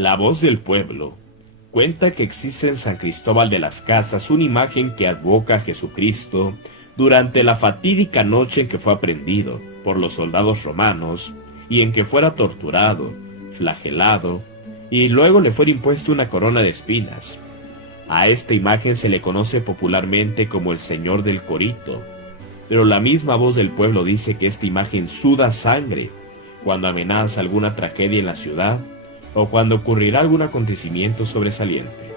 La voz del pueblo cuenta que existe en San Cristóbal de las Casas una imagen que advoca a Jesucristo durante la fatídica noche en que fue aprehendido por los soldados romanos y en que fuera torturado, flagelado y luego le fuera impuesta una corona de espinas. A esta imagen se le conoce popularmente como el Señor del Corito, pero la misma voz del pueblo dice que esta imagen suda sangre cuando amenaza alguna tragedia en la ciudad o cuando ocurrirá algún acontecimiento sobresaliente.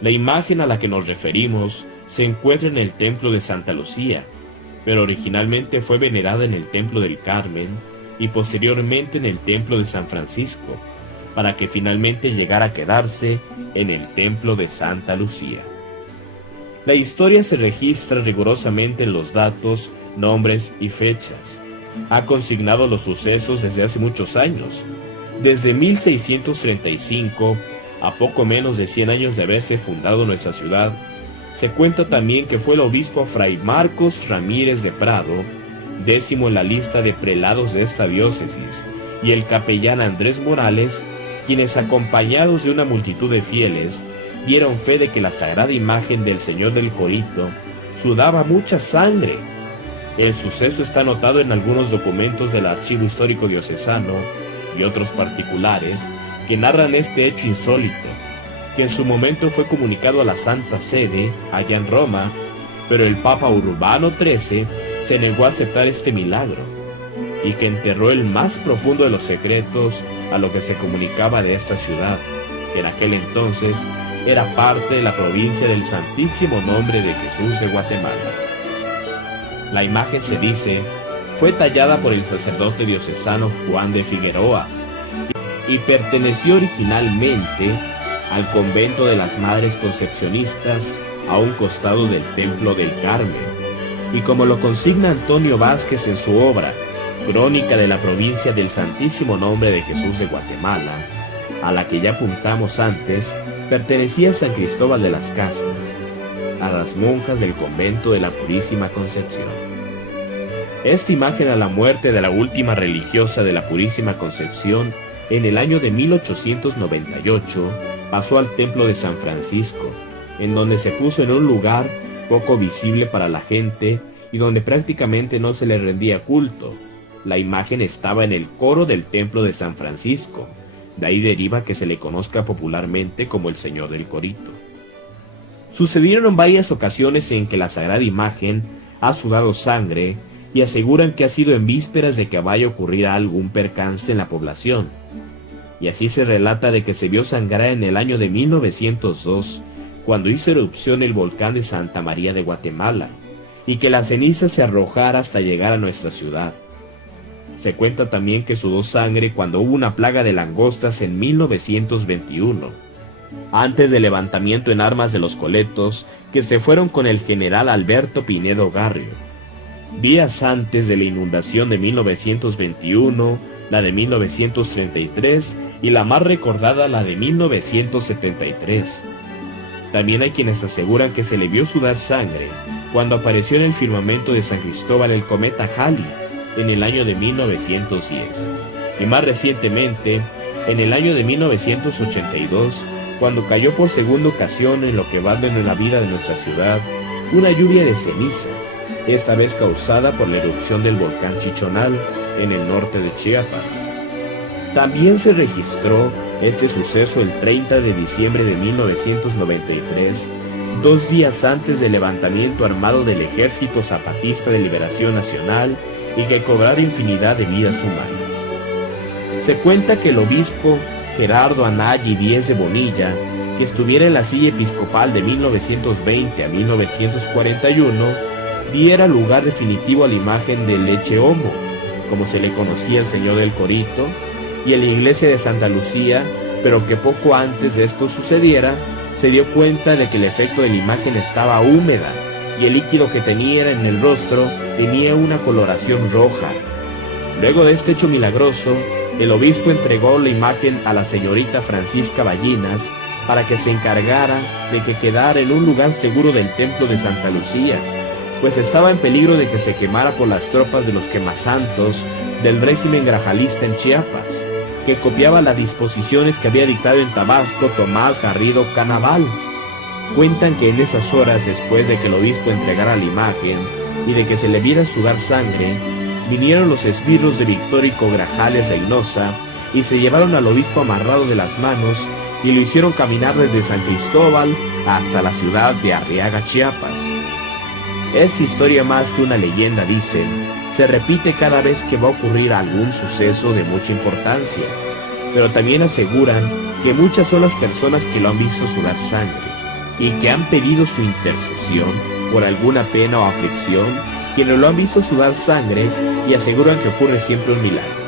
La imagen a la que nos referimos se encuentra en el templo de Santa Lucía, pero originalmente fue venerada en el templo del Carmen y posteriormente en el templo de San Francisco, para que finalmente llegara a quedarse en el templo de Santa Lucía. La historia se registra rigurosamente en los datos, nombres y fechas. Ha consignado los sucesos desde hace muchos años. Desde 1635, a poco menos de 100 años de haberse fundado nuestra ciudad, se cuenta también que fue el obispo Fray Marcos Ramírez de Prado, 10º en la lista de prelados de esta diócesis, y el capellán Andrés Morales, quienes acompañados de una multitud de fieles, dieron fe de que la sagrada imagen del Señor del Corito sudaba mucha sangre. El suceso está anotado en algunos documentos del Archivo Histórico Diocesano y otros particulares que narran este hecho insólito, que en su momento fue comunicado a la Santa Sede, allá en Roma, pero el Papa Urbano XIII se negó a aceptar este milagro, y que enterró el más profundo de los secretos a lo que se comunicaba de esta ciudad, que en aquel entonces era parte de la provincia del Santísimo Nombre de Jesús de Guatemala. La imagen, se dice, fue tallada por el sacerdote diocesano Juan de Figueroa y perteneció originalmente al convento de las Madres Concepcionistas a un costado del Templo del Carmen, y como lo consigna Antonio Vázquez en su obra Crónica de la provincia del Santísimo Nombre de Jesús de Guatemala, a la que ya apuntamos antes, pertenecía a San Cristóbal de las Casas, a las monjas del convento de la Purísima Concepción. Esta imagen a la muerte de la última religiosa de la Purísima Concepción en el año de 1898 pasó al templo de San Francisco, en donde se puso en un lugar poco visible para la gente y donde prácticamente no se le rendía culto. La imagen estaba en el coro del templo de San Francisco, de ahí deriva que se le conozca popularmente como el Señor del Corito. Sucedieron varias ocasiones en que la sagrada imagen ha sudado sangre y aseguran que ha sido en vísperas de que vaya a ocurrir algún percance en la población. Y así se relata de que se vio sangrar en el año de 1902, cuando hizo erupción el volcán de Santa María de Guatemala, y que la ceniza se arrojara hasta llegar a nuestra ciudad. Se cuenta también que sudó sangre cuando hubo una plaga de langostas en 1921, antes del levantamiento en armas de los coletos que se fueron con el general Alberto Pinedo Garrio. Días antes de la inundación de 1921, la de 1933 y la más recordada, la de 1973. También hay quienes aseguran que se le vio sudar sangre cuando apareció en el firmamento de San Cristóbal el cometa Halley en el año de 1910, y más recientemente en el año de 1982, cuando cayó por segunda ocasión en lo que va de la vida de nuestra ciudad una lluvia de ceniza, esta vez causada por la erupción del volcán Chichonal en el norte de Chiapas. También se registró este suceso el 30 de diciembre de 1993, 2 días antes del levantamiento armado del Ejército Zapatista de Liberación Nacional y que cobrara infinidad de vidas humanas. Se cuenta que el obispo Gerardo Anaya Díez de Bonilla, que estuviera en la silla episcopal de 1920 a 1941, diera lugar definitivo a la imagen del Leche Homo, como se le conocía el Señor del Corito, y en la iglesia de Santa Lucía, pero que poco antes de esto sucediera, se dio cuenta de que el efecto de la imagen estaba húmeda y el líquido que tenía en el rostro tenía una coloración roja. Luego de este hecho milagroso, el obispo entregó la imagen a la señorita Francisca Ballinas para que se encargara de que quedara en un lugar seguro del templo de Santa Lucía, pues estaba en peligro de que se quemara por las tropas de los quemasantos del régimen grajalista en Chiapas, que copiaba las disposiciones que había dictado en Tabasco Tomás Garrido Canaval. Cuentan que en esas horas, después de que el obispo entregara la imagen y de que se le viera sudar sangre, vinieron los esbirros de Victórico Grajales Reynosa y se llevaron al obispo amarrado de las manos y lo hicieron caminar desde San Cristóbal hasta la ciudad de Arriaga, Chiapas. Esta historia, más que una leyenda, dicen, se repite cada vez que va a ocurrir algún suceso de mucha importancia, pero también aseguran que muchas son las personas que lo han visto sudar sangre y que han pedido su intercesión por alguna pena o aflicción, quienes lo han visto sudar sangre y aseguran que ocurre siempre un milagro.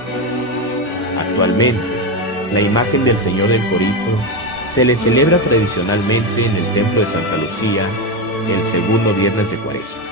Actualmente, la imagen del Señor del Corito se le celebra tradicionalmente en el templo de Santa Lucía el segundo viernes de Cuaresma.